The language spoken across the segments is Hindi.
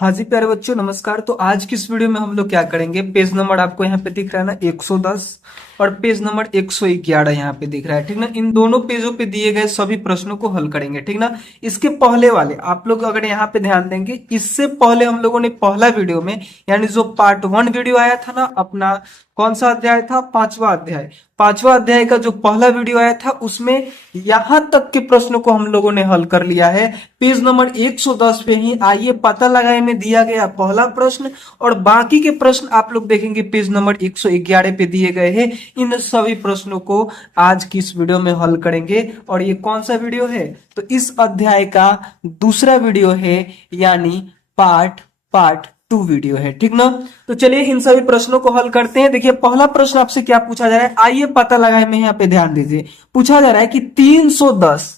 हाँ जी प्यारे बच्चों, नमस्कार। तो आज की इस वीडियो में हम लोग क्या करेंगे, पेज नंबर आपको यहाँ पे दिख रहा है ना 110 और पेज नंबर 111 यहाँ पे दिख रहा है, ठीक ना। इन दोनों पेजों पे दिए गए सभी प्रश्नों को हल करेंगे, ठीक ना। इसके पहले वाले आप लोग अगर यहाँ पे ध्यान देंगे, इससे पहले हम लोगों ने पहला वीडियो में यानी जो पार्ट 1 वीडियो आया था ना अपना, कौन सा अध्याय था, पांचवा अध्याय का जो पहला वीडियो आया था उसमें यहां तक के प्रश्नों को हम लोगों ने हल कर लिया है। पेज नंबर 110 पे ही आइए पता लगाए में दिया गया पहला प्रश्न और बाकी के प्रश्न आप लोग देखेंगे पेज नंबर 111 पे दिए गए हैं। इन सभी प्रश्नों को आज की इस वीडियो में हल करेंगे। और ये कौन सा वीडियो है, तो इस अध्याय का दूसरा वीडियो है, यानी पार्ट 2 वीडियो है, ठीक ना। तो चलिए इन सभी प्रश्नों को हल करते हैं। देखिए पहला प्रश्न आपसे क्या पूछा जा रहा है, आइए पता लगाए में यहाँ पे ध्यान दीजिए। पूछा जा रहा है कि 310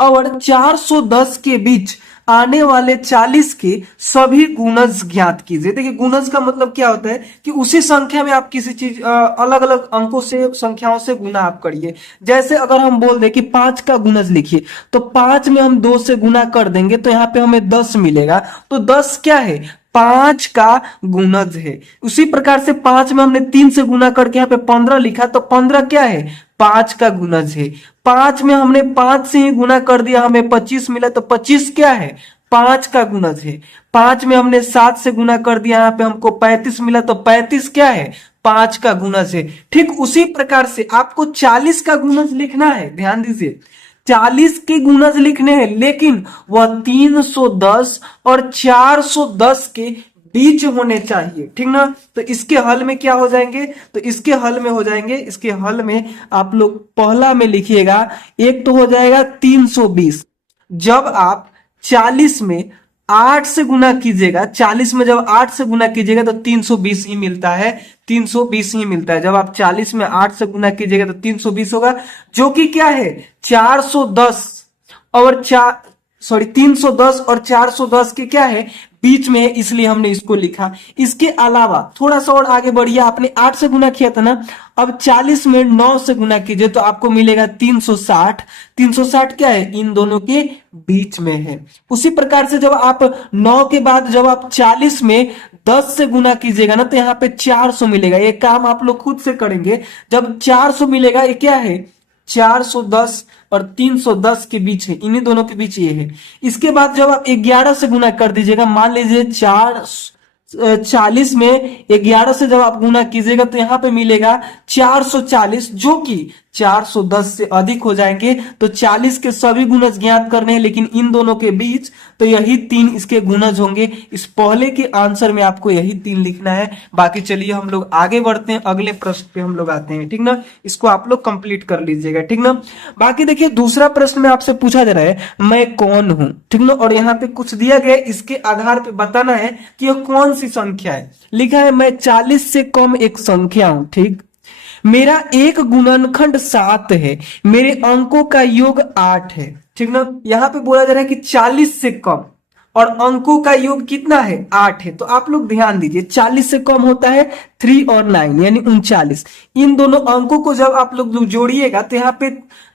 और 410 के बीच आने वाले 40 के सभी गुणज ज्ञात कीजिए। देखिए गुणज का मतलब क्या होता है कि उसी संख्या में आप किसी चीज अलग अलग अंकों से, संख्याओं से गुना आप करिए। जैसे अगर हम बोल दे कि 5 का गुणज लिखिए, तो 5 में हम 2 से गुना कर देंगे तो यहाँ पे हमें 10 मिलेगा। तो 10 क्या है, 5 का गुणज है। उसी प्रकार से 5 में हमने 3 से गुना करके यहाँ पे 15 लिखा, तो 15 क्या है, 5 का गुणज है। 5 में हमने 5 से ही गुना कर दिया, हमें 25 मिला, तो 25 क्या है, 5 का गुणज है। 5 में हमने 7 से गुना कर दिया, यहाँ पे हमको 35 मिला, तो 35 क्या है, 5 का गुणज है। ठीक उसी प्रकार से आपको 40 का गुणज लिखना है, ध्यान दीजिए। 40 के गुणज लिखने हैं, लेकिन वह 310 और 410 के बीच होने चाहिए, ठीक ना। तो इसके हल में क्या हो जाएंगे, तो इसके हल में हो जाएंगे, इसके हल में आप लोग पहला में लिखिएगा, एक तो हो जाएगा 320। जब आप 40 में 8 से गुना कीजिएगा, 40 में जब 8 से गुना कीजिएगा तो 320 ही मिलता है, 320 ही मिलता है। जब आप 40 में 8 से गुना कीजिएगा तो 320 होगा, जो कि क्या है 410 और 310 और 410 के क्या है, बीच में है, इसलिए हमने इसको लिखा। इसके अलावा थोड़ा सा और आगे बढ़िए, आपने 8 से गुना किया था ना, अब 40 में 9 से गुना कीजिए तो आपको मिलेगा 360। 360 क्या है, इन दोनों के बीच में है। उसी प्रकार से जब आप 9 के बाद जब आप 40 में 10 से गुना कीजिएगा ना, तो यहाँ पे 400 मिलेगा। ये काम आप लोग खुद से करेंगे। जब 400 मिलेगा, ये क्या है, 410 और 310 के बीच है, इन्हीं दोनों के बीच ये है। इसके बाद जब आप 11 से गुना कर दीजिएगा, मान लीजिए 40 में 11 से जब आप गुना कीजिएगा तो यहां पे मिलेगा 440, जो कि 410 से अधिक हो जाएंगे। तो 40 के सभी गुणज ज्ञात करने हैं, लेकिन इन दोनों के बीच, तो यही 3 इसके गुणज होंगे। इस पहले के आंसर में आपको यही 3 लिखना है। बाकी चलिए हम लोग आगे बढ़ते हैं, अगले प्रश्न पे हम लोग आते हैं, ठीक ना। इसको आप लोग कंप्लीट कर लीजिएगा, ठीक ना। बाकी देखिए दूसरा प्रश्न में आपसे पूछा जा रहा है मैं कौन हूं, ठीक ना, और यहाँ पे कुछ दिया गया है, इसके आधार पे बताना है कि यह कौन सी संख्या है। लिखा है मैं 40 से कम एक संख्या हूं, ठीक। मेरा एक गुणनखंड 7 है, मेरे अंकों का योग 8 है, ठीक ना। यहां पे बोला जा रहा है कि 40 से कम और अंकों का योग कितना है, 8 है। तो आप लोग ध्यान दीजिए, 40 से कम होता है 3 और 9 यानी 39। इन दोनों अंकों को जब आप लोग जोड़िएगा तो यहाँ पे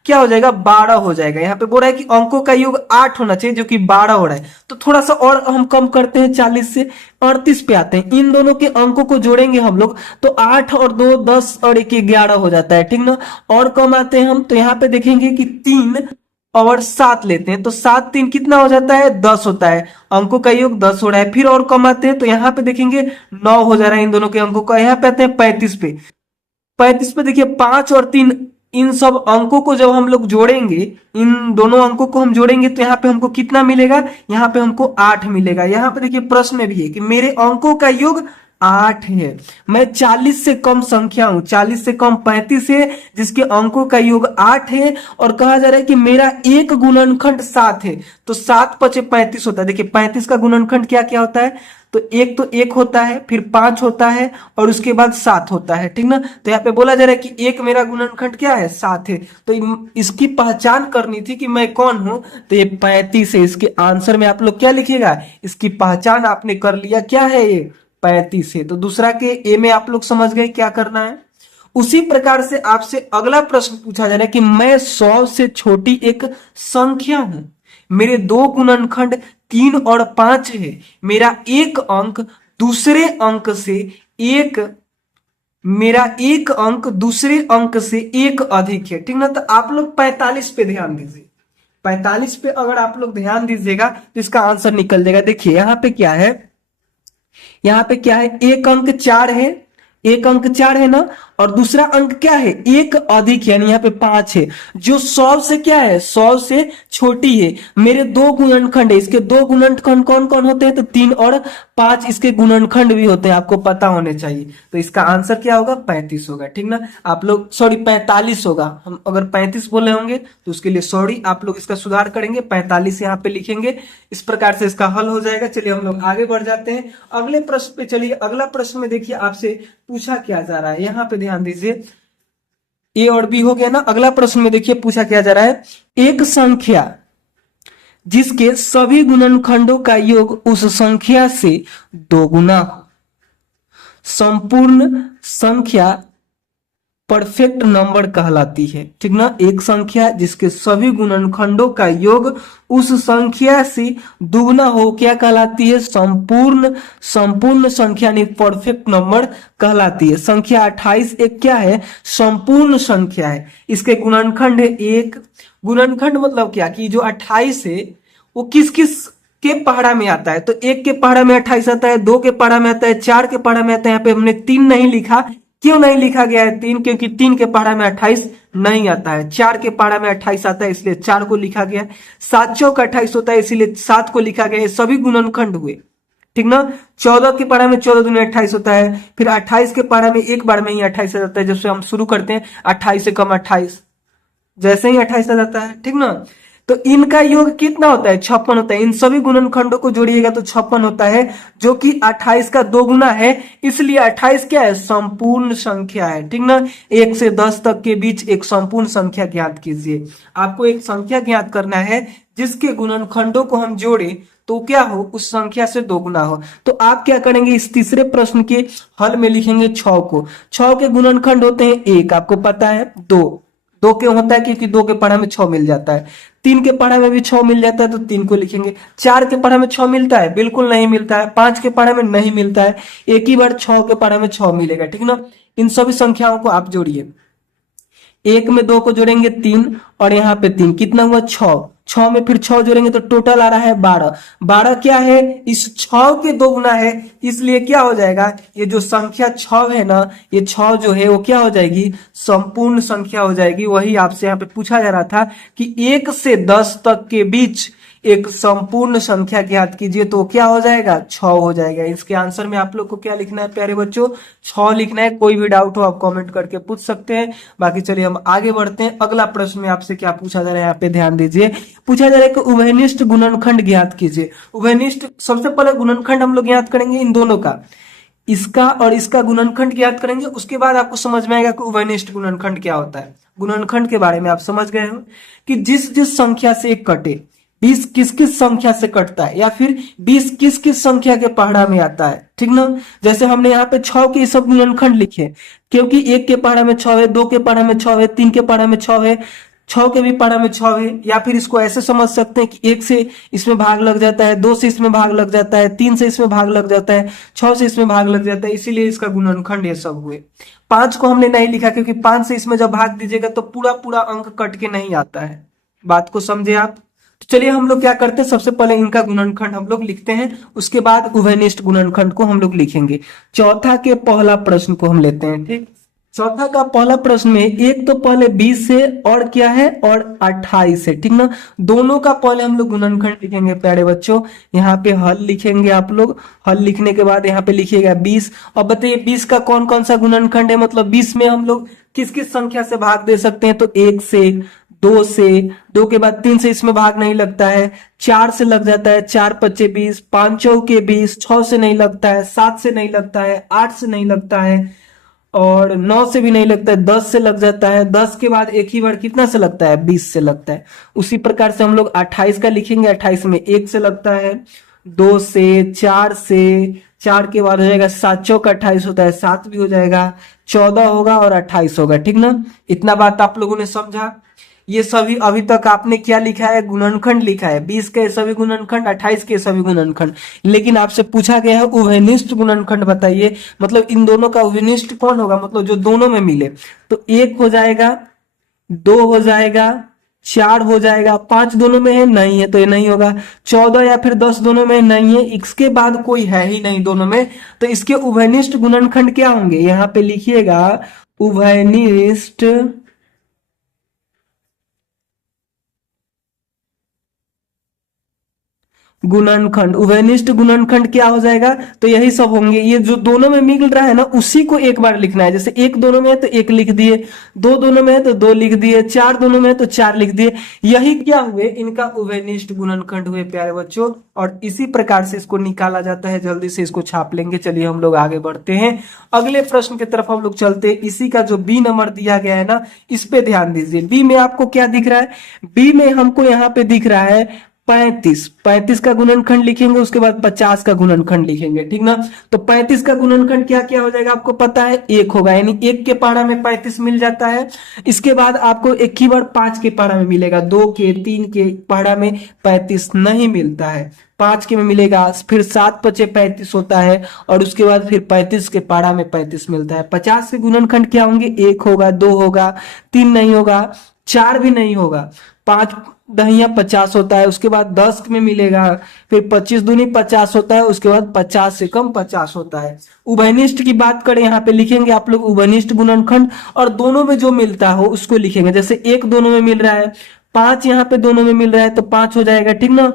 क्या हो जाएगा, 12 हो जाएगा। यहाँ पे बोल रहा है कि अंकों का योग 8 होना चाहिए, जो कि 12 हो रहा है। तो थोड़ा सा और हम कम करते हैं, 40 से 38 पे आते हैं। इन दोनों के अंकों को जोड़ेंगे हम लोग तो 8 और 2 10 और 1 11 हो जाता है, ठीक ना। और कम आते हैं हम, तो यहाँ पे देखेंगे कि 3 और 7 लेते हैं, तो 7 3 कितना हो जाता है, 10 होता है। अंकों का योग 10 हो रहा है। फिर और कम आते हैं, तो यहाँ पे देखेंगे 9 हो जा रहा है इन दोनों के अंकों का। यहाँ पे आते हैं 35 पे। 35 पे देखिए 5 और 3, इन सब अंकों को जब हम लोग जोड़ेंगे, इन दोनों अंकों को हम जोड़ेंगे तो यहाँ पे हमको कितना मिलेगा, यहाँ पे हमको 8 मिलेगा। यहाँ पे देखिए प्रश्न में भी है कि मेरे अंकों का योग 8 है, मैं 40 से कम संख्या हूं, 40 से कम 35 है, जिसके अंकों का योग 8 है। और कहा जा रहा है कि मेरा एक गुणनखंड 7 है, तो 7 पचे 35 होता है। देखिए 35 का गुणनखंड क्या क्या होता है, तो एक होता है, फिर 5 होता है और उसके बाद 7 होता है, ठीक ना। तो यहाँ पे बोला जा रहा है कि एक मेरा गुणनखंड क्या है, 7 है। तो इसकी पहचान करनी थी कि मैं कौन हूं, तो ये 35 है। इसके आंसर में आप लोग क्या लिखिएगा, इसकी पहचान आपने कर लिया, क्या है ये 35 है। तो दूसरा के ए में आप लोग समझ गए क्या करना है। उसी प्रकार से आपसे अगला प्रश्न पूछा जा रहा है कि मैं 100 से छोटी एक संख्या हूं, मेरे दो गुणनखंड 3 और 5 है, मेरा एक अंक दूसरे अंक से एक मेरा एक अंक दूसरे अंक से एक अधिक है, ठीक ना। तो आप लोग 45 पे ध्यान दीजिए, 45 पे अगर आप लोग ध्यान दीजिएगा तो इसका आंसर निकल जाएगा। देखिए यहाँ पे क्या है, यहाँ पे क्या है, एक अंक 4 है, एक अंक 4 है ना, और दूसरा अंक क्या है, एक अधिक, यानी यहाँ पे 5 है, जो 100 से क्या है, 100 से छोटी है। मेरे दो गुणनखंड है, इसके दो गुणनखंड कौन कौन होते हैं, तो 3 और 5 इसके गुणनखंड भी होते हैं, आपको पता होने चाहिए। तो इसका आंसर क्या होगा, 35 होगा, ठीक ना। आप लोग सॉरी 45 होगा, हम अगर 35 बोले होंगे तो उसके लिए सॉरी, आप लोग इसका सुधार करेंगे, 45 यहाँ पे लिखेंगे। इस प्रकार से इसका हल हो जाएगा। चलिए हम लोग आगे बढ़ जाते हैं अगले प्रश्न पे। चलिए अगला प्रश्न में देखिए आपसे पूछा क्या जा रहा है, यहाँ पे ध्यान दीजिए। ए और बी हो गया ना, अगला प्रश्न में देखिए पूछा क्या जा रहा है, एक संख्या जिसके सभी गुणनखंडों का योग उस संख्या से दोगुना हो, संपूर्ण संख्या परफेक्ट नंबर कहलाती है, ठीक ना। एक संख्या जिसके सभी गुणनखंडों का योग उस संख्या से दुगना हो, क्या कहलाती है, संपूर्ण संख्या यानी परफेक्ट नंबर कहलाती है। संख्या 28 एक क्या है, संपूर्ण संख्या है, इसके गुणनखंड है एक। गुणनखंड मतलब क्या कि जो 28 है वो किस किस के पहाड़ा में आता है, तो एक के पहाड़ा में 28 आता है, दो के पहाड़ा में आता है, चार के पहाड़ा में आता है। यहाँ पे हमने 3 नहीं लिखा, क्यों नहीं लिखा गया है 3, क्योंकि 3 के पहाड़ा में 28 नहीं आता है, 4 के पहाड़ा में 28 आता है, इसलिए 4 को लिखा गया। 7 चौक 28 होता है, इसीलिए 7 को लिखा गया है। सभी गुणनखंड हुए, ठीक ना। 14 के पहाड़ा में 14 दूनी 28 होता है, फिर 28 के पहाड़ा में एक बार में ही 28 आ जाता है, जब से हम शुरू करते हैं 28 से कम 28, जैसे ही 28 आ जाता है, ठीक ना। तो इनका योग कितना होता है, 56 होता है। इन सभी गुणनखंडों को जोड़िएगा तो 56 होता है, जो कि 28 का दोगुना है, इसलिए 28 क्या है, संपूर्ण संख्या है, ठीक ना। 1 से 10 तक के बीच एक संपूर्ण संख्या ज्ञात कीजिए। आपको एक संख्या ज्ञात करना है जिसके गुणनखंडों को हम जोड़े तो क्या हो, उस संख्या से दोगुना हो। तो आप क्या करेंगे, इस तीसरे प्रश्न के हल में लिखेंगे 6 को। 6 के गुणनखंड होते हैं 1, आपको पता है, 2 क्यों होता है, क्योंकि 2 के पढ़ा में 6 मिल जाता है। 3 के पढ़ा में भी 6 मिल जाता है, तो 3 को लिखेंगे। 4 के पढ़ा में 6 मिलता है, बिल्कुल नहीं मिलता है। 5 के पढ़ा में नहीं मिलता है, एक ही बार 6 के पढ़ा में 6 मिलेगा, ठीक ना। इन सभी संख्याओं को आप जोड़िए, 1 में 2 को जोड़ेंगे 3, और यहाँ पे 3, कितना हुआ 6। 6 में फिर 6 जोड़ेंगे तो टोटल आ रहा है 12। 12 क्या है, इस 6 के दोगुना है, इसलिए क्या हो जाएगा, ये जो संख्या 6 है ना, ये 6 जो है वो क्या हो जाएगी, संपूर्ण संख्या हो जाएगी। वही आपसे यहाँ पे पूछा जा रहा था कि 1 से 10 तक के बीच एक संपूर्ण संख्या ज्ञात कीजिए, तो क्या हो जाएगा, 6 हो जाएगा। इसके आंसर में आप लोग को क्या लिखना है प्यारे बच्चों, 6 लिखना है। कोई भी डाउट हो आप कमेंट करके पूछ सकते हैं। बाकी चलिए हम आगे बढ़ते हैं। अगला प्रश्न में आपसे क्या पूछा जा रहा है, यहाँ पे ध्यान दीजिए। पूछा जा रहा है कि उभयनिष्ठ गुणनखंड ज्ञात कीजिए। उभयनिष्ठ, सबसे पहले गुणनखंड हम लोग ज्ञात करेंगे इन दोनों का, इसका और इसका गुणनखंड ज्ञात करेंगे। उसके बाद आपको समझ में आएगा कि उभयनिष्ठ गुणनखंड क्या होता है। गुणनखंड के बारे में आप समझ गए हो कि जिस जिस संख्या से एक कटे, 20 किस किस संख्या से कटता है, या फिर 20 किस किस संख्या के पहाड़ा में आता है, ठीक ना। जैसे हमने यहाँ पे 6 के सब गुणनखंड लिखे, क्योंकि 1 के पहाड़ा में 6 है, 2 के पहाड़ा में 6 है, 3 के पहाड़ा में 6 है, 6 के भी पहाड़ा में 6 है। या फिर इसको ऐसे समझ सकते हैं कि 1 से इसमें भाग लग जाता है, 2 से इसमें भाग लग जाता है, 3 से इसमें भाग लग जाता है, 6 से इसमें भाग लग जाता है, इसीलिए इसका गुणनखंड ये सब हुए। 5 को हमने नहीं लिखा, क्योंकि 5 से इसमें जब भाग दीजिएगा तो पूरा पूरा अंक कट के नहीं आता है। बात को समझे आप। तो चलिए हम लोग क्या करते हैं, सबसे पहले इनका गुणनखंड हम लोग लिखते हैं, उसके बाद उभयनिष्ठ गुणनखंड को हम लोग लिखेंगे। चौथा के पहला प्रश्न को हम लेते हैं, ठीक। चौथा का पहला प्रश्न में एक तो पहले 20 है और क्या है, और 28 है, ठीक ना। दोनों का पहले हम लोग गुणनखंड लिखेंगे प्यारे बच्चों। यहाँ पे हल लिखेंगे आप लोग। हल लिखने के बाद यहाँ पे लिखिएगा 20। और बताइए 20 का कौन कौन सा गुणनखंड है, मतलब 20 में हम लोग किस किस संख्या से भाग दे सकते हैं, तो 1 से, 2 से, 2 के बाद 3 से इसमें भाग नहीं लगता है, 4 से लग जाता है, 4 पच्चे 20, 5 चौके 20, 6 से नहीं लगता है, 7 से नहीं लगता है, 8 से नहीं लगता है, और 9 से भी नहीं लगता है, 10 से लग जाता है। 10 के बाद एक ही बार कितना से लगता है, 20 से लगता है। उसी प्रकार से हम लोग 28 का लिखेंगे। 28 में 1 से लगता है, 2 से, 4 से, 4 के बाद हो जाएगा 7 चौक 28 होता है, 7 भी हो जाएगा, 14 होगा और 28 होगा, ठीक ना। इतना बात आप लोगों ने समझा। ये सभी अभी तक आपने क्या लिखा है, गुणनखंड लिखा है, 20 के सभी गुणनखंड, 28 के सभी गुणनखंड। लेकिन आपसे पूछा गया है उभयनिष्ठ गुणनखंड बताइए, मतलब इन दोनों का उभयनिष्ठ कौन होगा, मतलब जो दोनों में मिले। तो 1 हो जाएगा, 2 हो जाएगा, 4 हो जाएगा, 5 दोनों में है नहीं है तो ये नहीं होगा, 14 या फिर 10 दोनों में नहीं है, इसके बाद कोई है ही नहीं दोनों में, तो इसके उभयनिष्ठ गुणनखंड क्या होंगे, यहाँ पे लिखिएगा उभयनिष्ठ गुणनखंड। उभयनिष्ठ गुणनखंड क्या हो जाएगा, तो यही सब होंगे, ये जो दोनों में मिल रहा है ना उसी को एक बार लिखना है। जैसे 1 दोनों में है तो 1 लिख दिए, 2 दोनों में है तो 2 लिख दिए, 4 दोनों में है तो 4 लिख दिए। यही क्या हुए, इनका उभयनिष्ठ गुणनखंड हुए प्यारे बच्चों। और इसी प्रकार से इसको निकाला जाता है। जल्दी से इसको छाप लेंगे। चलिए हम लोग आगे बढ़ते हैं, अगले प्रश्न की तरफ हम लोग चलते हैं। इसी का जो बी नंबर दिया गया है ना, इस पे ध्यान दीजिए। बी में आपको क्या दिख रहा है, बी में हमको यहाँ पे दिख रहा है 35। 35 का गुणनखंड लिखेंगे, उसके बाद 50 का गुणनखंड लिखेंगे, ठीक ना। तो 35 का गुणनखंड क्या क्या हो जाएगा आपको पता है, 1 होगा, यानी 1 के पारा में 35 मिल जाता है। इसके बाद आपको एक ही बार 5 के पारा में मिलेगा, 2 के 3 के पारा में 35 नहीं मिलता है, 5 के में मिलेगा। फिर 7 पचे 35 होता है, और उसके बाद फिर 35 के पारा में 35 मिलता है। 50 के गुणनखंड क्या होंगे, 1 होगा, 2 होगा, 3 नहीं होगा, 4 भी नहीं होगा, 5 दहिया 50 होता है, उसके बाद 10 में मिलेगा, फिर 25 दूनी 50 होता है, उसके बाद 50 से कम 50 होता है। उभयनिष्ठ की बात करें, यहाँ पे लिखेंगे आप लोग उभयनिष्ठ गुणनखंड, और दोनों में जो मिलता हो उसको लिखेंगे। जैसे 1 दोनों में मिल रहा है, 5 यहाँ पे दोनों में मिल रहा है तो 5 हो जाएगा, ठीक ना।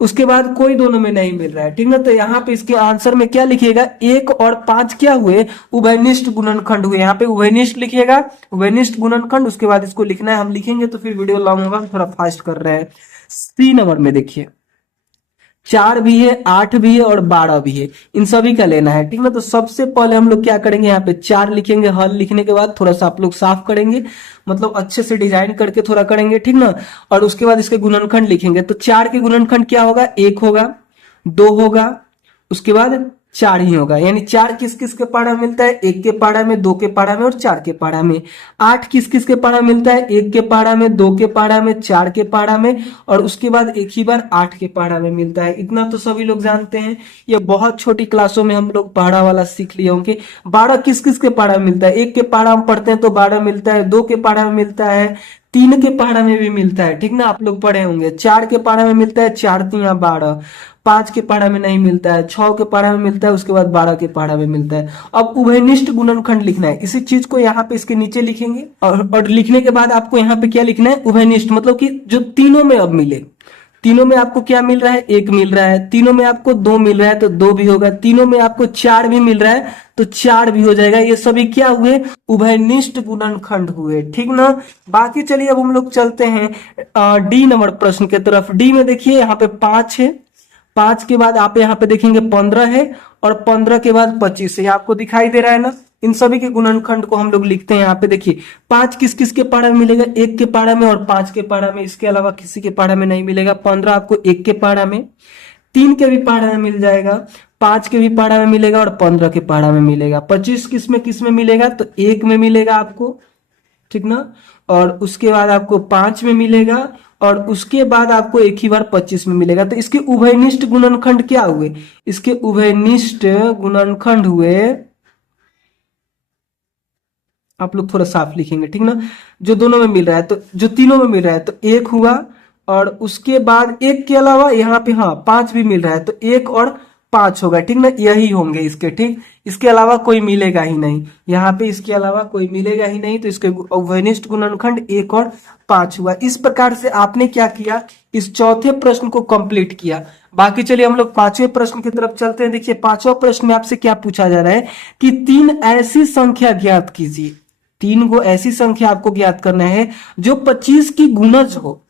उसके बाद कोई दोनों में नहीं मिल रहा है, ठीक ना। तो यहाँ पे इसके आंसर में क्या लिखिएगा, 1 और 5 क्या हुए, उभयनिष्ठ गुणनखंड हुए। यहाँ पे उभयनिष्ठ लिखिएगा, उभयनिष्ठ गुणनखंड, उसके बाद इसको लिखना है। हम लिखेंगे तो फिर वीडियो लॉन्ग होगा, थोड़ा फास्ट कर रहे हैं। सी नंबर में देखिए 4 भी है, 8 भी है और 12 भी है, इन सभी का लेना है, ठीक ना। तो सबसे पहले हम लोग क्या करेंगे, यहाँ पे 4 लिखेंगे, हल लिखने के बाद थोड़ा सा आप लोग साफ करेंगे, मतलब अच्छे से डिजाइन करके थोड़ा करेंगे, ठीक ना। और उसके बाद इसके गुणनखंड लिखेंगे। तो 4 के गुणनखंड क्या होगा, 1 होगा, 2 होगा, उसके बाद 4 ही होगा। यानी 4 किस किस के पारा मिलता है, 1 के पारा में, 2 के पारा में और 4 के पारा में। 8 किस किस के पारा मिलता है, 1 के पारा में, 2 के पारा में, 4 के पारा में, और उसके बाद एक ही बार 8 के पारा में मिलता है। इतना तो सभी लोग जानते हैं, ये बहुत छोटी क्लासों में हम लोग पारा वाला सीख लिए होंगे। 12 किस किस के पारा में मिलता है, 1 के पारा में पढ़ते हैं तो 12 मिलता है, 2 के पारा में मिलता है, 3 के पारा में भी मिलता है, ठीक ना, आप लोग पढ़े होंगे। 4 के पारा में मिलता है, 4 3 12, 5 के पारा में नहीं मिलता है, 6 के पारा में मिलता है, उसके बाद 12 के पारा में मिलता है। अब उभयनिष्ठ गुणनखंड लिखना है, इसी चीज को यहाँ पे इसके नीचे लिखेंगे, और लिखने के बाद आपको यहाँ पे क्या लिखना है, उभयनिष्ठ, मतलब कि जो तीनों में अब मिले। तीनों में आपको क्या मिल रहा है, 1 मिल रहा है, तीनों में आपको 2 मिल रहा है तो 2 भी होगा, तीनों में आपको 4 भी मिल रहा है तो 4 भी हो जाएगा। ये सभी क्या हुए, उभयनिष्ठ गुणनखंड हुए, ठीक ना। बाकी चलिए अब हम लोग चलते हैं डी नंबर प्रश्न की तरफ। डी में देखिए यहाँ पे 5 है, 5 के बाद आप यहाँ पे देखेंगे 15 है, और 15 के बाद 25 है, आपको दिखाई दे रहा है ना। इन सभी के गुणनखंड को हम लोग लिखते हैं। यहाँ पे देखिए 5 किस किस के पारा में मिलेगा, 1 के पारा में और 5 के पारा में, इसके अलावा किसी के पारा में नहीं मिलेगा। 15 आपको 1 के पारा में, 3 के भी पारा में मिल जाएगा, 5 के भी पारा में मिलेगा और 15 के पारा में मिलेगा। 25 किस में मिलेगा, तो 1 में मिलेगा आपको, ठीक ना। और उसके बाद आपको 5 में मिलेगा, और उसके बाद आपको एक ही बार 25 में मिलेगा। तो इसके उभयनिष्ठ गुणनखंड क्या हुए, इसके उभयनिष्ठ गुणनखंड हुए, आप लोग थोड़ा साफ लिखेंगे, ठीक ना। जो दोनों में मिल रहा है, तो जो तीनों में मिल रहा है तो 1 हुआ, और उसके बाद 1 के अलावा यहाँ पे हाँ 5 भी मिल रहा है तो 1 और 5 होगा, ठीक ना। यही होंगे इसके, ठीक, इसके अलावा कोई मिलेगा ही नहीं, यहाँ पे इसके अलावा कोई मिलेगा ही नहीं। तो इसके उभयनिष्ठ गुणनखंड 1 और 5 हुआ। इस प्रकार से आपने क्या किया, इस चौथे प्रश्न को कंप्लीट किया। बाकी चलिए हम लोग 5वें प्रश्न की तरफ चलते हैं। देखिए 5वां प्रश्न में आपसे क्या पूछा जा रहा है कि 3 ऐसी संख्या ज्ञात कीजिए। 3 को ऐसी संख्या आपको ज्ञात करना है जो 25 की गुणज हो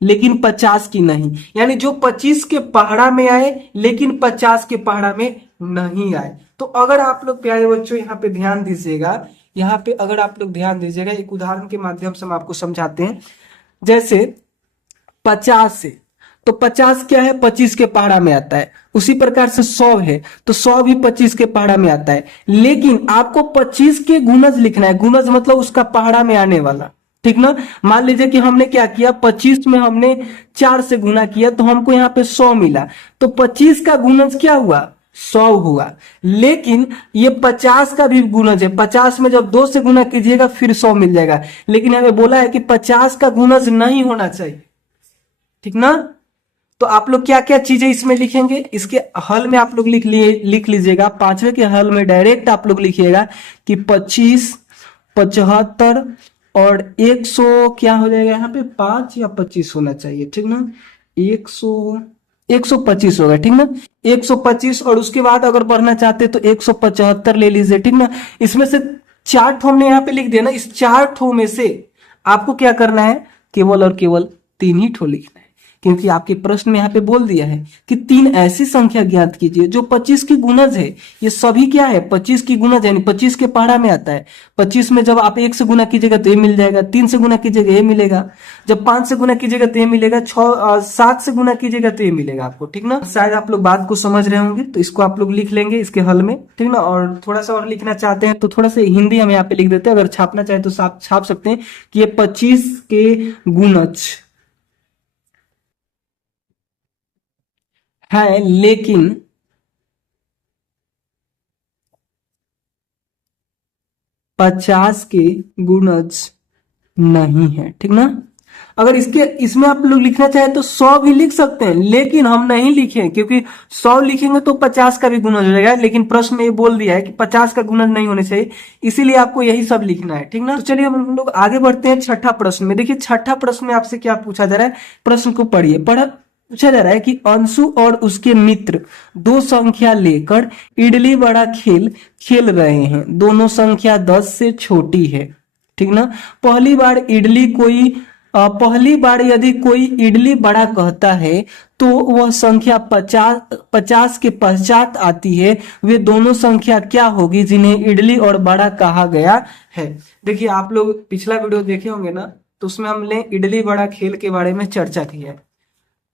लेकिन 50 की नहीं, यानी जो 25 के पहाड़ा में आए लेकिन 50 के पहाड़ा में नहीं आए। तो अगर आप लोग प्यारे बच्चों यहाँ पे ध्यान दीजिएगा, यहाँ पे अगर आप लोग ध्यान दीजिएगा, एक उदाहरण के माध्यम से हम आपको समझाते हैं। जैसे 50 से, तो 50 क्या है, 25 के पहाड़ा में आता है। उसी प्रकार से 100 है तो 100 भी 25 के पहाड़ा में आता है, लेकिन आपको 25 के गुणज लिखना है। गुणज मतलब उसका पहाड़ा में आने वाला, ठीक ना। मान लीजिए कि हमने क्या किया, 25 में हमने 4 से गुना किया तो हमको यहाँ पे 100 मिला, तो 25 का गुणज क्या हुआ, 100 हुआ। लेकिन ये 50 का भी गुणज है, 50 में जब 2 से गुना कीजिएगा फिर 100 मिल जाएगा, लेकिन हमें बोला है कि 50 का गुणज नहीं होना चाहिए, ठीक ना। तो आप लोग क्या क्या चीजें इसमें लिखेंगे, इसके हल में आप लोग लिख लीजिएगा, पांचवे के हल में डायरेक्ट आप लोग लिखिएगा कि 25, 75 और 100 क्या हो जाएगा यहाँ पे, 5 या 25 होना चाहिए, ठीक ना। 125 होगा, ठीक ना। 125 और उसके बाद अगर बढ़ना चाहते तो 175 ले लीजिए, ठीक ना। इसमें से 4 ठो हमने यहाँ पे लिख दिया ना, इस 4 ठो में से आपको क्या करना है, केवल और केवल 3 ही ठो लिखना है, क्योंकि आपके प्रश्न में यहाँ पे बोल दिया है कि 3 ऐसी संख्या ज्ञात कीजिए जो 25 की गुणज है। ये सभी क्या है, 25 की गुणज, यानी 25 के पहाड़ा में आता है। 25 में जब आप 1 से गुना कीजिएगा तो ये मिल जाएगा, 3 से गुना कीजिएगा ये मिलेगा, जब 5 से गुना कीजिएगा तो ये मिलेगा, 7 से गुना कीजिएगा तो ये मिलेगा आपको, ठीक ना। शायद आप लोग बात को समझ रहे होंगे, तो इसको आप लोग लिख लेंगे इसके हल में, ठीक ना। और थोड़ा सा और लिखना चाहते हैं तो थोड़ा सा हिंदी हम यहाँ पे लिख देते हैं, अगर छापना चाहे तो छाप सकते हैं कि ये 25 के गुणज है, लेकिन 50 के गुणज नहीं है, ठीक ना। अगर इसमें आप लोग लिखना चाहे तो 100 भी लिख सकते हैं, लेकिन हम नहीं लिखे, क्योंकि 100 लिखेंगे तो 50 का भी गुणज हो जाएगा, लेकिन प्रश्न में ये बोल दिया है कि 50 का गुणज नहीं होने चाहिए, इसीलिए आपको यही सब लिखना है, ठीक ना। तो चलिए हम लोग आगे बढ़ते हैं छठा प्रश्न में। देखिए छठा प्रश्न में आपसे क्या पूछा जा रहा है, प्रश्न को पढ़िए। पूछा जा रहा है कि अंशु और उसके मित्र 2 संख्या लेकर इडली बड़ा खेल खेल रहे हैं, दोनों संख्या 10 से छोटी है, ठीक ना। पहली बार यदि कोई इडली बड़ा कहता है तो वह संख्या 50 के पश्चात आती है, वे दोनों संख्या क्या होगी जिन्हें इडली और बड़ा कहा गया है। देखिए आप लोग पिछला वीडियो देखे होंगे ना, तो उसमें हमने इडली बड़ा खेल के बारे में चर्चा की है।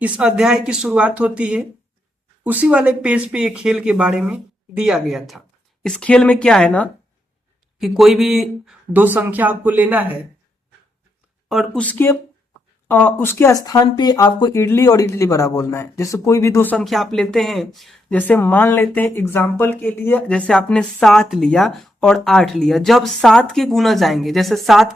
इस अध्याय की शुरुआत होती है, उसी वाले पेज पे ये खेल के बारे में दिया गया था। इस खेल में क्या है ना कि कोई भी 2 संख्या आपको लेना है और उसके स्थान पे आपको इडली और इडली बड़ा बोलना है। जैसे कोई भी 2 संख्या आप लेते हैं, जैसे मान लेते हैं एग्जाम्पल के लिए, जैसे आपने 7 लिया और 8 लिया, जब 7 के गुना जाएंगे, जैसे 7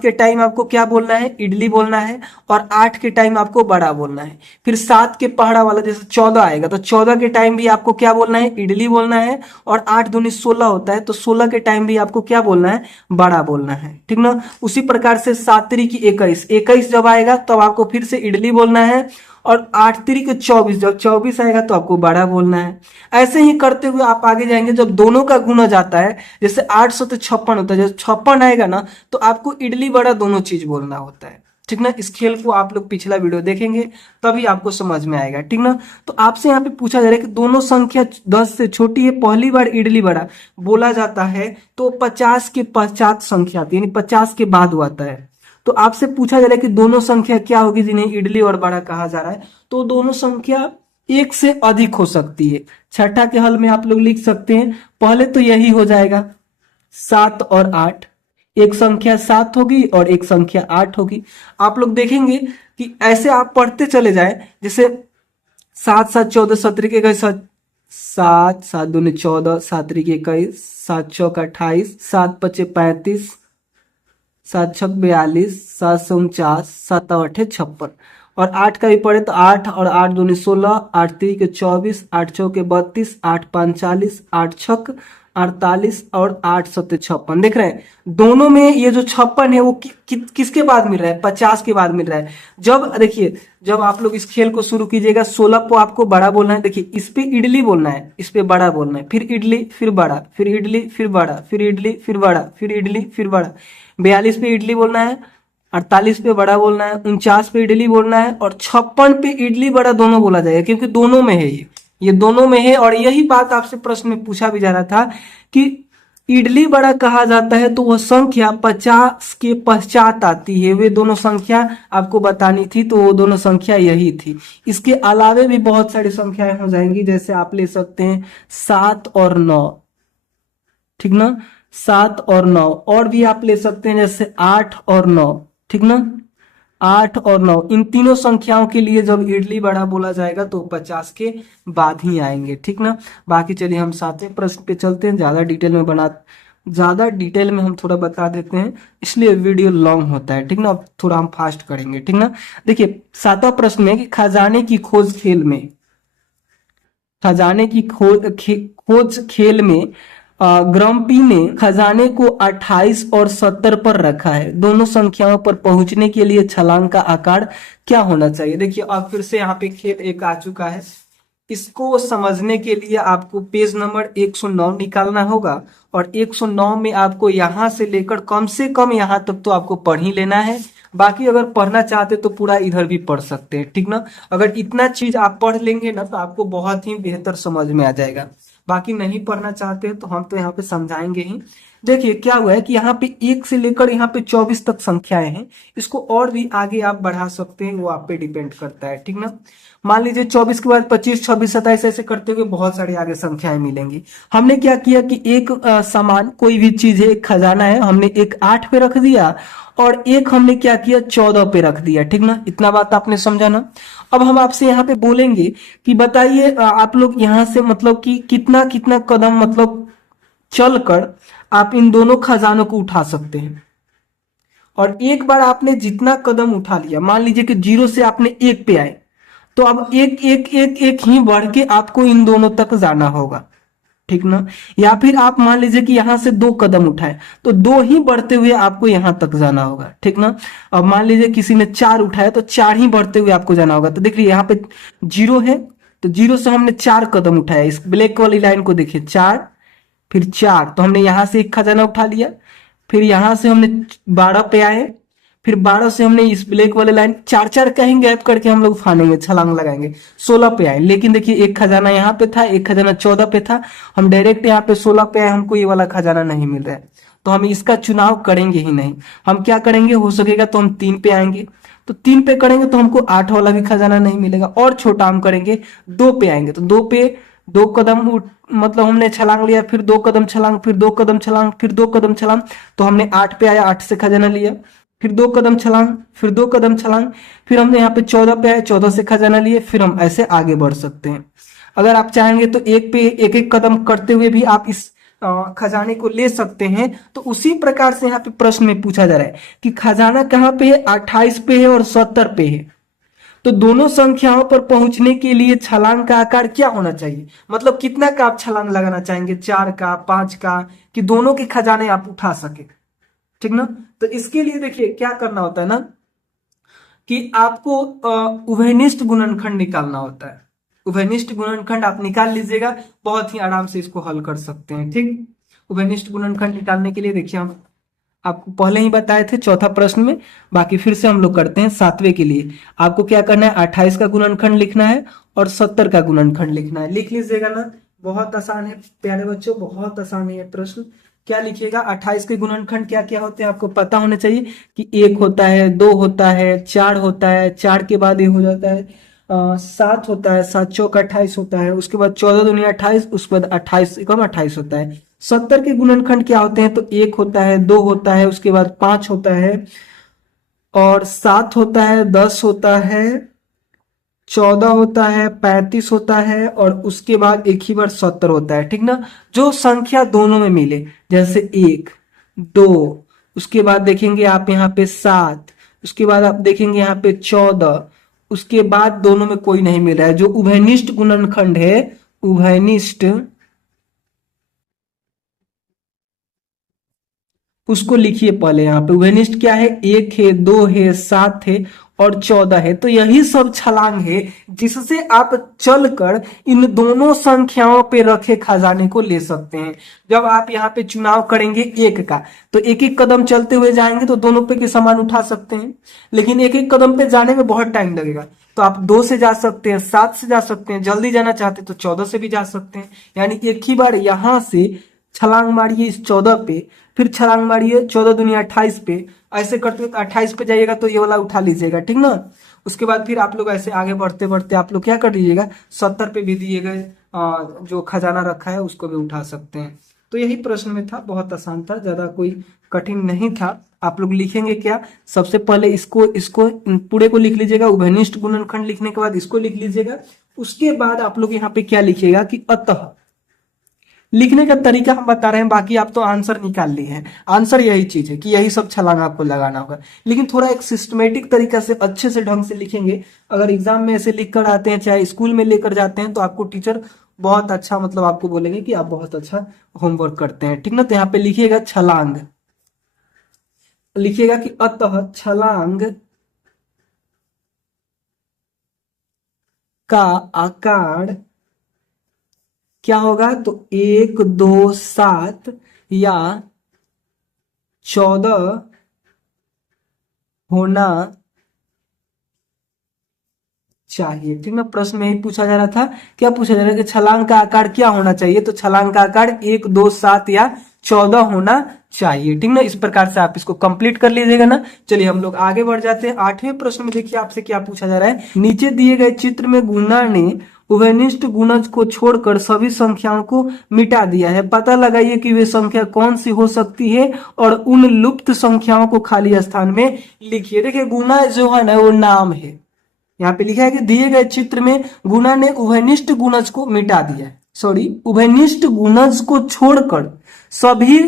के टाइम आपको क्या बोलना है, इडली बोलना है, और 8 के टाइम आपको बड़ा बोलना है। फिर 7 के पहाड़ा वाला जैसे 14 आएगा तो 14 के टाइम भी आपको क्या बोलना है, इडली बोलना है, और 8 दूनी 16 होता है तो 16 के टाइम भी आपको क्या बोलना है, बड़ा बोलना है, ठीक ना। उसी प्रकार से 7 तिरी 21 जब आएगा तब आपको फिर से इडली बोलना है, और 8 तिरी 24 जब 24 आएगा तो आपको बड़ा बोलना है। ऐसे ही करते हुए आप आगे जाएंगे, जब दोनों का गुना जाता है, जैसे 800 तो 56 होता है, जब 56 आएगा ना तो आपको इडली बड़ा दोनों चीज बोलना होता है, ठीक ना। इस खेल को आप लोग पिछला वीडियो देखेंगे तभी आपको समझ में आएगा, ठीक ना। तो आपसे यहाँ पे पूछा जा रहा है कि दोनों संख्या 10 से छोटी है, पहली बार इडली बड़ा बोला जाता है तो 50 के पश्चात संख्या आती है, यानी 50 के बाद वो आता है। तो आपसे पूछा जा रहा है कि दोनों संख्या क्या होगी जिन्हें इडली और बड़ा कहा जा रहा है, तो दोनों संख्या 1 से अधिक हो सकती है। छठा के हल में आप लोग लिख सकते हैं, पहले तो यही हो जाएगा 7 और 8, एक संख्या 7 होगी और एक संख्या 8 होगी। आप लोग देखेंगे कि ऐसे आप पढ़ते चले जाए, जैसे 7 7 14 17 के 7 7 दूनी 14 7 3 21 7 चौक 28 7 5 35 7 छक 42 7 से 49 7 8 56, और 8 का भी पढ़े तो 8 और 8 दूनी 16 8 3 के 24 8 चौके 32 8 5 40 8 छक 48 और 8 7 56। देख रहे हैं दोनों में ये जो 56 है वो किसके बाद मिल रहा है, 50 के बाद मिल रहा है। जब देखिए जब आप लोग इस खेल को शुरू कीजिएगा, 16 को आपको बड़ा बोलना है, देखिए इस पे इडली बोलना है, इस पे बड़ा बोलना है, फिर इडली फिर बड़ा, फिर इडली फिर बड़ा, फिर इडली फिर बड़ा, फिर इडली फिर बड़ा। 42 पे इडली बोलना है, 48 पे बड़ा बोलना है, 49 पे इडली बोलना है, और 56 पे इडली बड़ा दोनों बोला जाएगा, क्योंकि दोनों में है ये दोनों में है। और यही बात आपसे प्रश्न में पूछा भी जा रहा था कि इडली बड़ा कहा जाता है तो वह संख्या 50 के पश्चात आती है, वे दोनों संख्या आपको बतानी थी, तो वो दोनों संख्या यही थी। इसके अलावे भी बहुत सारी संख्याएं हो जाएंगी, जैसे आप ले सकते हैं 7 और 9, ठीक ना। 7 और 9, और भी आप ले सकते हैं जैसे 8 और 9, ठीक ना। 8 और 9 इन तीनों संख्याओं के लिए जब इडली बड़ा बोला जाएगा तो 50 के बाद ही आएंगे, ठीक ना। बाकी चलिए हम 7वें प्रश्न पे चलते हैं। ज्यादा डिटेल में हम थोड़ा बता देते हैं, इसलिए वीडियो लॉन्ग होता है, ठीक ना। अब थोड़ा हम फास्ट करेंगे, ठीक ना। देखिए 7वां प्रश्न में कि खजाने की खोज खेल में, खजाने की खोज खेल में ग्रम्पी ने खजाने को 28 और 70 पर रखा है। दोनों संख्याओं पर पहुंचने के लिए छलांग का आकार क्या होना चाहिए। देखिए अब फिर से यहाँ पे खेल एक आ चुका है। इसको समझने के लिए आपको पेज नंबर 109 निकालना होगा, और 109 में आपको यहाँ से लेकर कम से कम यहाँ तक तो आपको पढ़ ही लेना है। बाकी अगर पढ़ना चाहते तो पूरा इधर भी पढ़ सकते हैं, ठीक ना। अगर इतना चीज आप पढ़ लेंगे ना तो आपको बहुत ही बेहतर समझ में आ जाएगा। बाकी नहीं पढ़ना चाहते हैं तो हम तो यहाँ पे समझाएंगे ही। देखिए क्या हुआ है कि यहाँ पे 1 से लेकर यहाँ पे 24 तक संख्याएं हैं। इसको और भी आगे आप बढ़ा सकते हैं, वो आप पे डिपेंड करता है, ठीक ना। मान लीजिए 24 के बाद 25, 26, 27 ऐसे करते हुए बहुत सारी आगे संख्याएं मिलेंगी। हमने क्या किया कि एक सामान कोई भी चीज है, एक खजाना है, हमने एक 8 पे रख दिया और एक हमने क्या किया 14 पे रख दिया, ठीक ना। इतना बात आपने समझा ना। अब हम आपसे यहाँ पे बोलेंगे कि बताइए आप लोग यहाँ से मतलब कि कितना कितना कदम मतलब चलकर आप इन दोनों खजानों को उठा सकते हैं। और एक बार आपने जितना कदम उठा लिया, मान लीजिए कि 0 से आपने 1 पे आए, तो अब एक एक एक एक ही बढ़ के आपको इन दोनों तक जाना होगा, ठीक ना। या फिर आप मान लीजिए कि यहां से 2 कदम उठाए तो 2 ही बढ़ते हुए आपको यहां तक जाना होगा, ठीक ना। अब मान लीजिए किसी ने 4 उठाया तो 4 ही बढ़ते हुए आपको जाना होगा। तो देखिए यहाँ पे 0 है, तो 0 से हमने 4 कदम उठाया। इस ब्लैक वाली लाइन को देखिए, 4 फिर 4, तो हमने यहां से एक खजाना उठा लिया। फिर यहां से हमने 12 पे आए, फिर 12 से हमने इस ब्लैक वाले लाइन 4 4 कहीं गैप करके हम लोग फानेंगे, छलांग लगाएंगे, 16 पे आए। लेकिन देखिए एक खजाना यहाँ पे था, एक खजाना 14 पे था, हम डायरेक्ट यहाँ पे 16 पे आए, हमको ये वाला खजाना नहीं मिल रहा है, तो हम इसका चुनाव करेंगे ही नहीं। हम क्या करेंगे, हो सकेगा तो हम 3 पे आएंगे, तो 3 पे करेंगे तो हमको 8 वाला भी खजाना नहीं मिलेगा। और छोटा हम करेंगे, 2 पे आएंगे, तो 2 पे 2 कदम मतलब हमने छलांग लिया, फिर 2 कदम छलांग, फिर 2 कदम छलांग, फिर 2 कदम छलांग, तो हमने 8 पे आया, 8 से खजाना लिया, फिर 2 कदम छलांग, फिर 2 कदम छलांग, फिर हमने यहाँ पे 14 पे आए, 14 से खजाना लिए, फिर हम ऐसे आगे बढ़ सकते हैं। अगर आप चाहेंगे तो एक पे एक एक कदम करते हुए भी आप इस खजाने को ले सकते हैं। तो उसी प्रकार से यहाँ पे प्रश्न में पूछा जा रहा है कि खजाना कहाँ पे है, 28 पे है और 70 पे है। तो दोनों संख्याओं पर पहुंचने के लिए छलांग का आकार क्या होना चाहिए, मतलब कितना का आप छलांग लगाना चाहेंगे, 4 का, 5 का, कि दोनों के खजाने आप उठा सके, ठीक ना। तो इसके लिए देखिए क्या करना होता है ना कि आपको उभयनिष्ठ गुणनखंड निकालना होता है। उभयनिष्ठ गुणनखंड आप निकाल लीजिएगा, बहुत ही आराम से इसको हल कर सकते हैं, ठीक। उभयनिष्ठ गुणनखंड निकालने के लिए देखिए हम आपको पहले ही बताए थे चौथा प्रश्न में, बाकी फिर से हम लोग करते हैं 7वें के लिए। आपको क्या करना है, 28 का गुणनखंड लिखना है और 70 का गुणनखंड लिखना है। लिख लीजिएगा ना, बहुत आसान है प्यारे बच्चों, बहुत आसान है ये प्रश्न। क्या लिखिएगा, 28 के गुणनखंड क्या क्या होते हैं आपको पता होने चाहिए कि 1 होता है, 2 होता है, 4 होता है, 4 के बाद ये हो जाता है 7 होता है, 7 चौक 28 होता है, उसके बाद 14 दूनी 28, उसके बाद 28 एकम 28 होता है। 70 के गुणनखंड क्या होते हैं, तो 1 होता है, 2 होता है, उसके बाद 5 होता है, और 7 होता है, 10 होता है, 14 होता है, 35 होता है, और उसके बाद एक ही बार 70 होता है, ठीक ना। जो संख्या दोनों में मिले, जैसे 1, 2, उसके बाद देखेंगे आप यहाँ पे 7, उसके बाद आप देखेंगे यहाँ पे 14, उसके बाद दोनों में कोई नहीं मिल रहा है, जो उभयनिष्ठ गुणनखंड है, उभयनिष्ठ, उसको लिखिए पहले। यहाँ पे उभयनिष्ठ क्या है, 1 है, 2 है, 7 है और 14 है। तो यही सब छलांग है जिससे आप चलकर इन दोनों संख्याओं पे रखे खजाने को ले सकते हैं। जब आप यहाँ पे चुनाव करेंगे 1 का, तो एक एक कदम चलते हुए जाएंगे तो दोनों पे के सामान उठा सकते हैं, लेकिन एक एक कदम पे जाने में बहुत टाइम लगेगा। तो आप 2 से जा सकते हैं, 7 से जा सकते हैं, जल्दी जाना चाहते हैं तो 14 से भी जा सकते हैं। यानी एक ही बार यहां से छलांग मारिए इस 14 पे, फिर छलांग मारिए 14 दुनिया 28 पे, ऐसे करते हुए 28 पे जाइएगा तो ये वाला उठा लीजिएगा, ठीक ना। उसके बाद फिर आप लोग ऐसे आगे बढ़ते बढ़ते आप लोग क्या कर लीजिएगा, 70 पे भी दिए गए जो खजाना रखा है उसको भी उठा सकते हैं। तो यही प्रश्न में था, बहुत आसान था, ज्यादा कोई कठिन नहीं था। आप लोग लिखेंगे क्या, सबसे पहले इसको इसको पूरे को लिख लीजिएगा, उभयनिष्ठ गुणनखंड लिखने के बाद इसको लिख लीजिएगा। उसके बाद आप लोग यहाँ पे क्या लिखिएगा कि अतः। लिखने का तरीका हम बता रहे हैं, बाकी आप तो आंसर निकाल लिए हैं। आंसर यही चीज है कि यही सब छलांग आपको लगाना होगा, लेकिन थोड़ा एक सिस्टमेटिक तरीका से अच्छे से ढंग से लिखेंगे। अगर एग्जाम में ऐसे लिख कर आते हैं, चाहे स्कूल में लेकर जाते हैं, तो आपको टीचर बहुत अच्छा मतलब आपको बोलेंगे कि आप बहुत अच्छा होमवर्क करते हैं, ठीक ना। तो यहाँ पे लिखिएगा छलांग, लिखिएगा कि अतः छलांग का आकार क्या होगा, तो 1, 2, 7 या 14 होना चाहिए, ठीक ना। प्रश्न में ही पूछा जा रहा था, क्या पूछा जा रहा है कि छलांग का आकार क्या होना चाहिए, तो छलांग का आकार 1, 2, 7 या 14 होना चाहिए, ठीक ना। इस प्रकार से आप इसको कंप्लीट कर लीजिएगा ना। चलिए हम लोग आगे बढ़ जाते हैं। 8वें प्रश्न में देखिए आपसे क्या पूछा जा रहा है। नीचे दिए गए चित्र में गुणा ने उभयनिष्ठ गुणज को छोड़कर सभी संख्याओं को मिटा दिया है। पता लगाइए कि वे संख्या कौन सी हो सकती है और उन लुप्त संख्याओं को खाली स्थान में लिखिए। देखिए गुणा जो है ना वो नाम है, यहाँ पे लिखा है कि दिए गए चित्र में गुणा ने उभयनिष्ठ गुणज को मिटा दिया है, सॉरी उभयनिष्ठ गुणज को छोड़कर सभी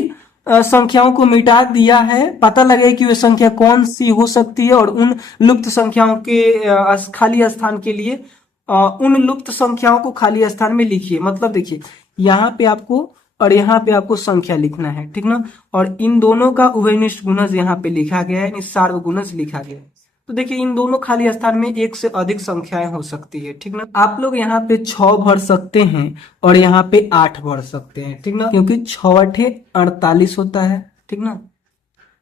संख्याओं को मिटा दिया है। पता लगे कि वे संख्या कौन सी हो सकती है और उन लुप्त संख्याओं के खाली स्थान के लिए उन लुप्त संख्याओं को खाली स्थान में लिखिए। मतलब देखिए यहाँ पे आपको और यहाँ पे आपको संख्या लिखना है, ठीक ना। और इन दोनों का उभयनिष्ठ गुणज यहाँ पे लिखा गया है, सार्वगुणज लिखा गया है। तो देखिए इन दोनों खाली स्थान में एक से अधिक संख्याएं हो सकती है, ठीक ना। आप लोग यहाँ पे 6 भर सकते हैं और यहाँ पे 8 भर सकते हैं, ठीक ना, क्योंकि 6 8 48 होता है, ठीक ना।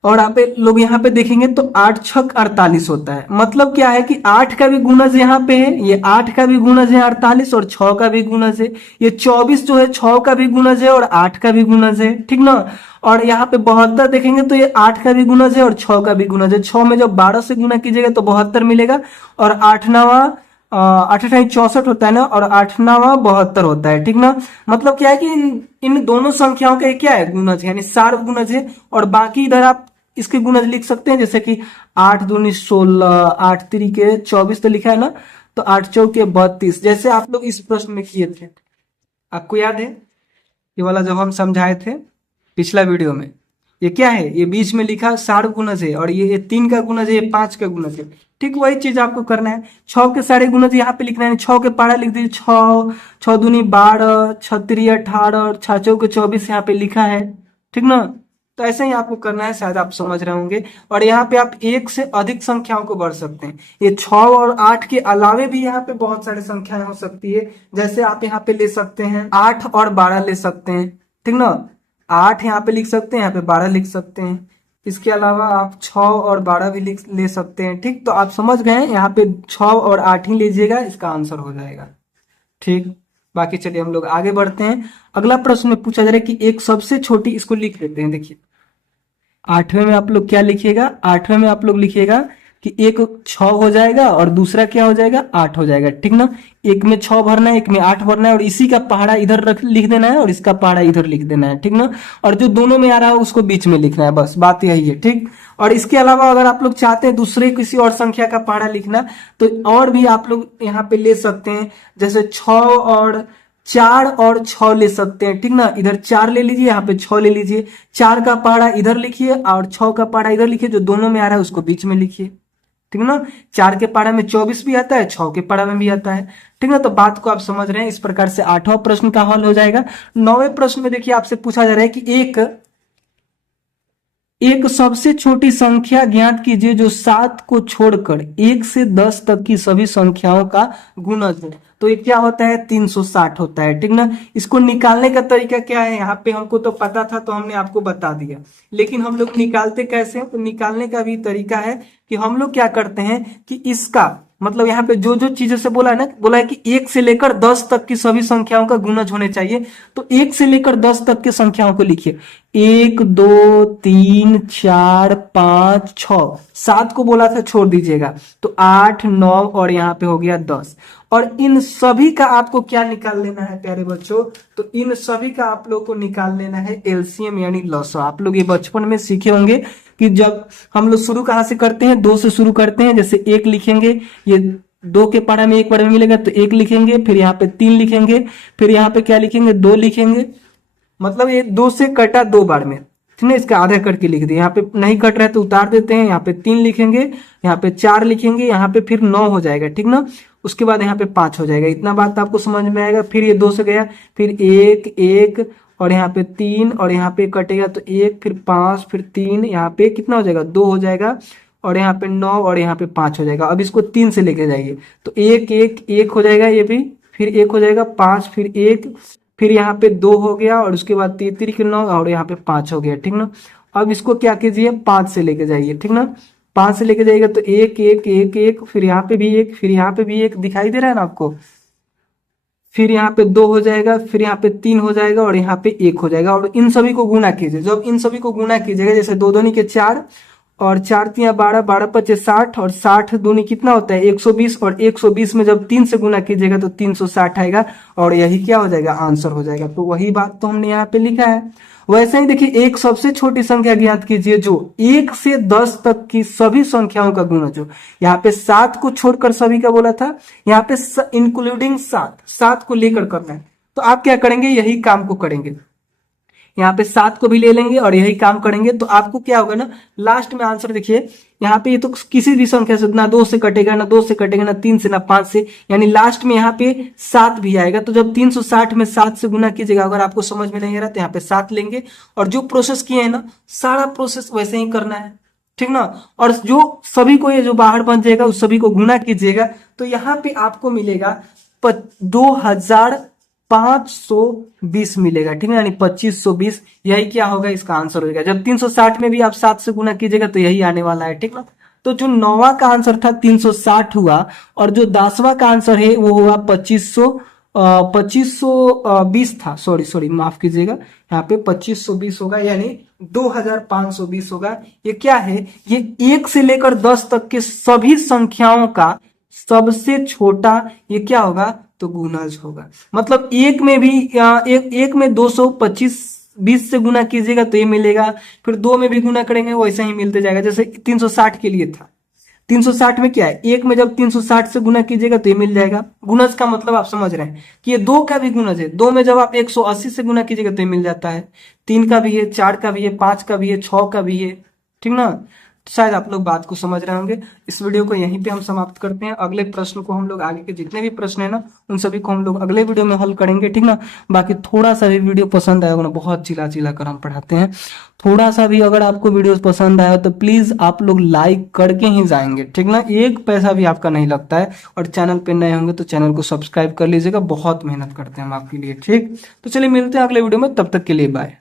और आप लोग यहाँ पे देखेंगे तो 8 छक 48 होता है। मतलब क्या है कि 8 का भी गुणज यहाँ पे है, ये 8 का भी गुणज है 48 और 6 का भी गुणज है। ये 24 जो है 6 का भी गुणज है और 8 का भी गुणज है, ठीक ना। और यहाँ पे 72 देखेंगे तो ये 8 का भी गुणज है और 6 का भी गुणज है। 6 में जब 12 से गुना कीजिएगा तो 72 मिलेगा और 8 9 8 64 होता है ना, और 8 9 72 होता है, ठीक ना। मतलब क्या है कि इन दोनों संख्याओं का क्या है, गुणज है, यानी सार्व गुणज है। और बाकी इधर आप इसके गुणज लिख सकते हैं, जैसे कि 8 दूनी 16, 8 तिरिके 24 तो लिखा है ना, तो 8 चौके 32, जैसे आप लोग इस प्रश्न में किए थे। आपको याद है ये वाला जब हम समझाए थे पिछला वीडियो में, ये क्या है, ये बीच में लिखा सार्व गुणज है और ये 3 का गुणज है, ये 5 का गुणज है, ठीक वही चीज आपको करना है। 6 के सारे गुणज यहाँ पे लिखना है, 6 के पारा लिख दीजिए, 6 6 दूनी 12, 6 तिरी 18 और 6 चौके 24 यहाँ पे लिखा है, ठीक ना। तो ऐसे ही आपको करना है, शायद आप समझ रहे होंगे। और यहाँ पे आप एक से अधिक संख्याओं को बढ़ सकते हैं। ये 6 और 8 के अलावे भी यहाँ पे बहुत सारी संख्याएं हो सकती है। जैसे आप यहाँ पे ले सकते हैं 8 और 12 ले सकते हैं, ठीक ना। 8 यहाँ पे लिख सकते हैं, यहाँ पे 12 लिख सकते हैं। इसके अलावा आप 6 और 12 भी ले सकते हैं, ठीक। तो आप समझ गए, यहाँ पे 6 और 8 ही लीजिएगा, इसका आंसर हो जाएगा, ठीक। बाकी चलिए हम लोग आगे बढ़ते हैं। अगला प्रश्न में पूछा जा रहा है कि एक सबसे छोटी, इसको लिख लेते हैं। देखिए 8वें में आप लोग क्या लिखिएगा, 8वें में आप लोग लिखिएगा कि एक 6 हो जाएगा और दूसरा क्या हो जाएगा, 8 हो जाएगा, ठीक ना। एक में 6 भरना है, एक में 8 भरना है और इसी का पहाड़ा इधर लिख देना है और इसका पहाड़ा इधर लिख देना है, ठीक ना। और जो दोनों में आ रहा है उसको बीच में लिखना है, बस बात यही है, ठीक। और इसके अलावा अगर आप लोग चाहते हैं दूसरे किसी और संख्या का पहाड़ा लिखना, तो और भी आप लोग यहाँ पे ले सकते हैं। जैसे 6 और 4 और 6 ले सकते हैं, ठीक ना। इधर 4 ले लीजिए, यहाँ पे 6 ले लीजिए। 4 का पहाड़ा इधर लिखिए और 6 का पहाड़ा इधर लिखिए, जो दोनों में आ रहा है उसको बीच में लिखिए, ठीक ना। 4 के पहाड़ा में 24 भी आता है, 6 के पहाड़ा में भी आता है, ठीक ना। तो बात को आप समझ रहे हैं। इस प्रकार से 8वां प्रश्न का हल हो जाएगा। 9वें प्रश्न में देखिए आपसे पूछा जा रहा है कि एक सबसे छोटी संख्या ज्ञात कीजिए जो 7 को छोड़कर 1 से 10 तक की सभी संख्याओं का गुणज है। तो ये क्या होता है, 360 होता है, ठीक ना। इसको निकालने का तरीका क्या है, यहाँ पे हमको तो पता था तो हमने आपको बता दिया, लेकिन हम लोग निकालते कैसे हैं। तो निकालने का भी तरीका है कि हम लोग क्या करते हैं कि इसका मतलब यहाँ पे जो जो चीजों से बोला है ना, बोला है कि 1 से लेकर 10 तक की सभी संख्याओं का गुणज होने चाहिए। तो 1 से लेकर 10 तक की संख्याओं को लिखिए, 1 2 3 4 5 6, 7 को बोला था छोड़ दीजिएगा, तो 8 9 और यहाँ पे हो गया 10। और इन सभी का आपको क्या निकाल लेना है प्यारे बच्चों, तो इन सभी का आप लोग को निकाल लेना है एलसीएम यानी लॉसा। आप लोग ये बचपन में सीखे होंगे कि जब हम लोग शुरू कहाँ से करते हैं, 2 से शुरू करते हैं। जैसे 1 लिखेंगे, ये 2 के पारा में 1 पारा में मिलेगा तो 1 लिखेंगे, फिर यहाँ पे 3 लिखेंगे, फिर यहाँ पे क्या लिखेंगे 2 लिखेंगे। मतलब ये 2 से कटा 2 बार में, ठीक है, इसका आधा करके लिख दिया। यहाँ पे नहीं कट रहा है तो उतार देते हैं। यहाँ पे 3 लिखेंगे, यहाँ पे 4 लिखेंगे, यहाँ पे फिर 9 हो जाएगा, ठीक ना। उसके बाद यहाँ पे 5 हो जाएगा। इतना बात आपको समझ में आएगा। फिर ये 2 से गया, फिर 1 1 और यहाँ पे 3 और यहाँ पे कटेगा तो 1, फिर 5, फिर 3, यहाँ पे कितना हो जाएगा 2 हो जाएगा और यहाँ पे 9 और यहाँ पे 5 हो जाएगा। अब इसको 3 से लेके जाइए तो 1 1 1 हो जाएगा, ये भी फिर 1 हो जाएगा, 5 फिर 1, फिर यहाँ पे 2 हो गया और उसके बाद 3 3 9 और यहाँ पे 5 हो गया, ठीक ना। अब इसको क्या कीजिए 5 से लेके जाइए, ठीक ना। 5 से लेके जाइएगा तो 1 1 1 1, फिर यहाँ पे भी 1, फिर यहाँ पे भी 1 दिखाई दे रहा है ना आपको। फिर यहाँ पे 2 हो जाएगा, फिर यहाँ पे 3 हो जाएगा और यहाँ पे 1 हो जाएगा। और इन सभी को गुना कीजिए। जब इन सभी को गुना कीजिएगा, जैसे 2 दूनी के 4 और 4 तिया 12, 12 पचे 60 और 60 दूनी कितना होता है 120 और 120 में जब 3 से गुना कीजिएगा तो 360 आएगा और यही क्या हो जाएगा आंसर हो जाएगा। तो वही बात तो हमने यहाँ पे लिखा है। वैसे ही देखिए एक सबसे छोटी संख्या ज्ञात कीजिए जो 1 से 10 तक की सभी संख्याओं का गुणज हो। यहाँ पे 7 को छोड़कर सभी का बोला था, यहाँ पे इंक्लूडिंग 7 को लेकर करना है। तो आप क्या करेंगे, यही काम को करेंगे। यहाँ पे 7 को भी ले लेंगे और यही काम करेंगे तो आपको क्या होगा ना, लास्ट में आंसर देखिए यहाँ पे ये तो किसी भी संख्या से ना 2 से कटेगा, ना 2 से कटेगा, ना 3 से, ना 5 से, यानी लास्ट में यहाँ पे 7 भी आएगा। तो जब 360 में 7 से गुना कीजिएगा, अगर आपको समझ में नहीं आ रहा तो यहाँ पे 7 लेंगे और जो प्रोसेस किए हैं ना सारा प्रोसेस वैसे ही करना है, ठीक ना। और जो सभी को ये जो बाहर बन जाएगा उस सभी को गुना कीजिएगा तो यहाँ पे आपको मिलेगा 2520 मिलेगा, ठीक है, यानी 2520। यही क्या होगा, इसका आंसर हो जाएगा। जब 360 में भी आप 7 से गुना कीजिएगा तो यही आने वाला है, ठीक ना। तो जो 9वां का आंसर था 360 हुआ और जो 10वां का आंसर है वो हुआ 2520 था। सॉरी माफ कीजिएगा, यहाँ पे 2520 होगा यानी 2520 होगा। ये क्या है, ये 1 से लेकर 10 तक के सभी संख्याओं का सबसे छोटा ये क्या होगा, तो गुणज होगा। मतलब एक में भी एक में 225 से गुना कीजिएगा तो ये मिलेगा, फिर 2 में भी गुना करेंगे वैसा ही मिलते जाएगा। जैसे 360 के लिए था, 360 में क्या है, एक में जब 360 से गुना कीजिएगा तो ये मिल जाएगा। गुणज का मतलब आप समझ रहे हैं कि ये 2 का भी गुणज है। 2 में जब आप 180 से गुना कीजिएगा तो ये मिल जाता है। 3 का भी है, 4 का भी है, 5 का भी है, 6 का भी है, ठीक ना। शायद आप लोग बात को समझ रहे होंगे। इस वीडियो को यहीं पे हम समाप्त करते हैं। अगले प्रश्न को हम लोग आगे के जितने भी प्रश्न है ना उन सभी को हम लोग अगले वीडियो में हल करेंगे, ठीक ना। बाकी थोड़ा सा भी वीडियो पसंद आया हो ना, बहुत चिल्ला चिल्ला कर हम पढ़ाते हैं, थोड़ा सा भी अगर आपको वीडियो पसंद आया तो प्लीज आप लोग लाइक करके ही जाएंगे, ठीक ना। 1 पैसा भी आपका नहीं लगता है। और चैनल पे नए होंगे तो चैनल को सब्सक्राइब कर लीजिएगा, बहुत मेहनत करते हैं हम आपके लिए, ठीक। तो चलिए मिलते हैं अगले वीडियो में, तब तक के लिए बाय।